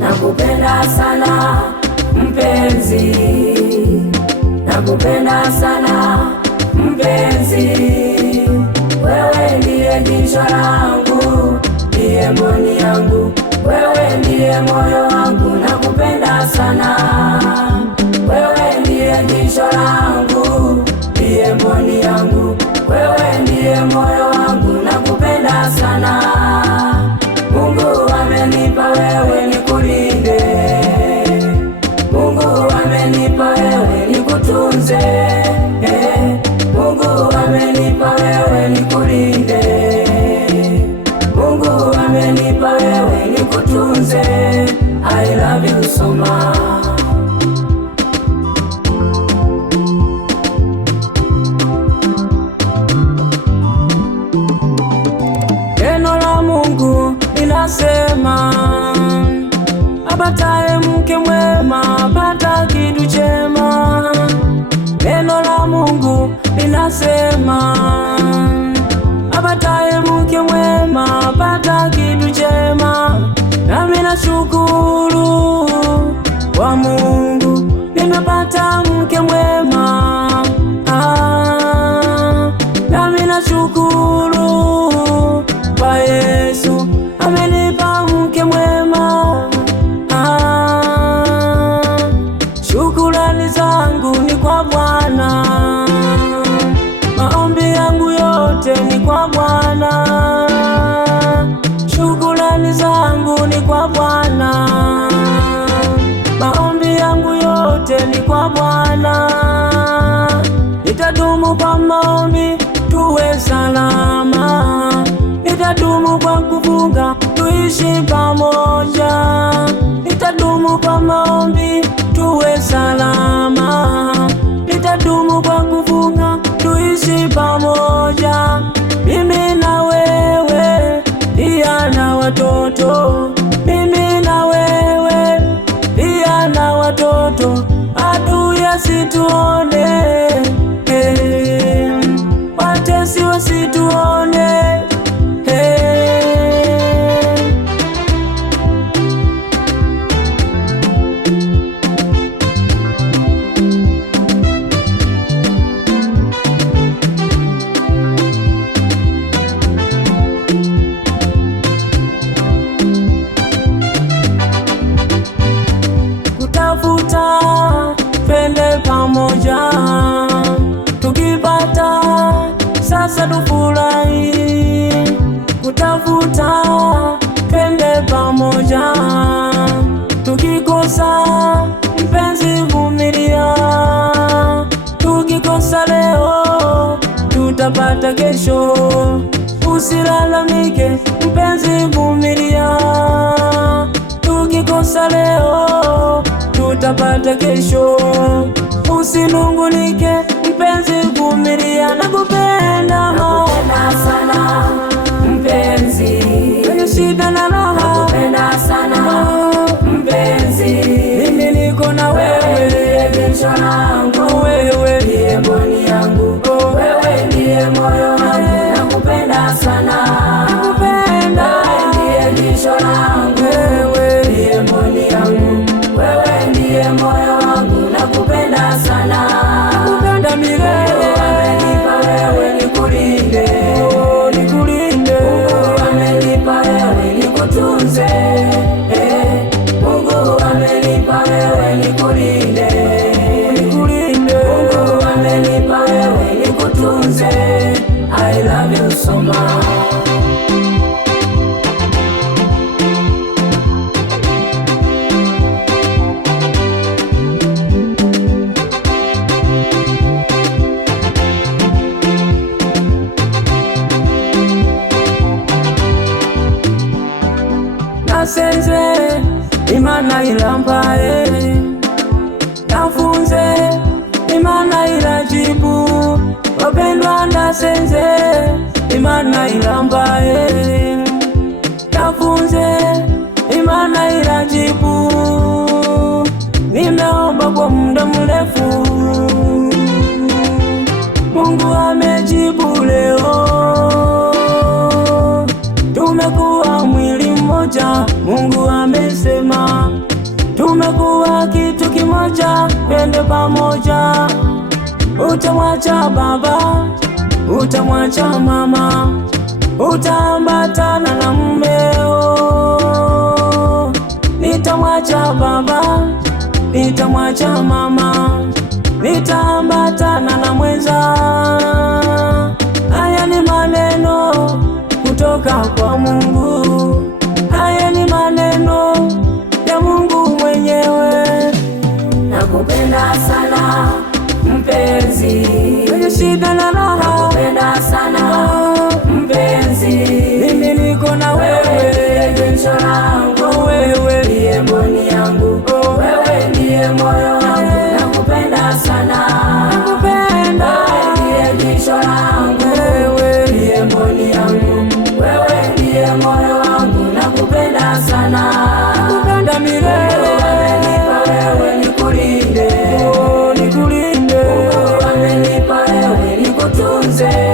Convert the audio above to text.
Nakupenda sana mpenzi, nakupenda sana mpenzi, wewe ndiye jicho langu, ndiye mboni yangu, wewe ndiye moyo wangu. Nakupenda sana, wewe ndiye jicho langu, ndiye mboni yangu, wewe ndiye moyo wangu. Nakupenda sana, Mungu amenipa wewe nikulinde, Mungu amenipa wewe nikutunze, Mungu amenipa wewe nikulinde, Mungu amenipa wewe nikutunze. I love you so much. Neno la Mungu linasema, apataye mke mwema apata kitu chema. Neno la Mungu linasema, apataye mke mwema apata kitu chema. Nami nashukuru kwa Mungu nimepata mke mwema. Nami nashukuru kwa Yesu amenipa mke mwema. Shukrani zangu ni kwa Bwana, maombi yangu yote ni kwa Bwana. Shukrani zangu ni kwa Bwana, maombi yangu yote ni kwa Bwana. Nitadumu kwa maombi tuwe salama, nitadumu kwa kufunga tuishi pamoja. Nitadumu kwa maombi tuwe salama, nitadumu kwa kufunga tuishi pamoja. Mimi na wewe pia na watoto, mimi na wewe pia na watoto, adui asituone, watesi wasituone. Kutafuta twende pamoja, tukipata sasa tufurahi. Kutafuta twende pamoja, tukikosa mpenzi vumilia. Tukikosa leo tutapata kesho, usilalamike mpenzi vumilia. Tukikosa leo tutapata kesho, usinungunike mpenzi vumilia. Nakupenda sana mpenzi, kwenye shida na raha. Nakupenda sana mpenzi, mimi niko na wewe, ndiye jicho langu, wewe ndiye mboni yangu, wewe ndiye moyo wangu. Nakupenda sana, nakupenda, ndiye jicho langu, wewe ndiye mboni yangu, wewe ndiye moyo wangu. Nakupenda sana, nakupenda milele. Mungu amenipa wewe nikulinde, nikulinde. Mungu amenipa wewe nikutunze, Mungu amenipa wewe nikulinde, nikulinde. Mungu amenipa wewe nikutunze. I love you so much. Nasenze Imana ilambaye, nafunze Imana ilajibu. Wapendwa nasenze Imana ilambaye, mrefu. Mungu amejibu leo, tumekuwa mwili mmoja. Mungu amesema tumekuwa kitu kimoja, twende pamoja. Utamwacha baba, utamwacha mama, utaambatana na mmeo. Nitamwacha baba, nitamwacha mama, nitaambatana na mwenza. Haya ni maneno kutoka kwa Mungu, haya ni maneno ya Mungu mwenyewe. Nakupenda sana mpenzi, kwenye shida na raha. Nakupenda sana mpenzi, mimi niko na wewe, jicho langu wewe, ndiye mboni yangu, wewe ndiye moyo wangu. Nakupenda sana, nakupenda, wewe ndiye jicho langu, wewe ndiye mboni yangu, wewe ndiye moyo wangu. Nakupenda sana, nakupenda milele. Amenipa wewe nikulinde, nikulinde. Mungu amenipa wewe nikutunze.